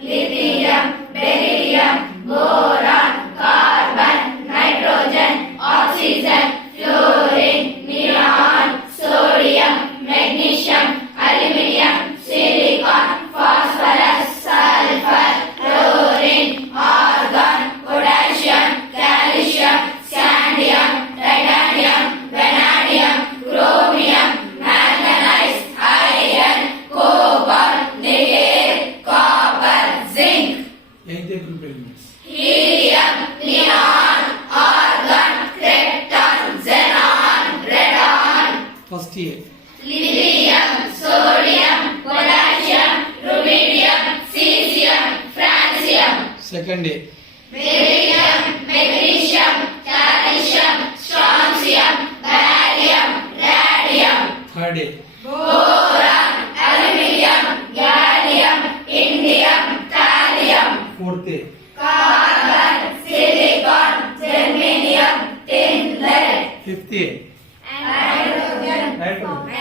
lithium, beryllium, boron, carbon, nitrogen, oxygen, fluorine, neon, sodium, magnesium, aluminium, silicon, phosphorus, sulfur, chlorine, argon, potassium, calcium, scandium, titanium, vanadium, chromium, manganese, iron, cobalt, nickel, copper, zinc, 8 group elements. helium, neon, argon, krypton, xenon, radon, First A. lithium, sodium, potassium, rubidium, cesium, francium, Second A. beryllium, magnesium, calcium, strontium, barium, radium, Third A. boron, aluminium, gallium, indium, thallium, Fourth A. carbon, silicon, germanium, tin, lead, Fifth A. hydrogen, Nitrogen.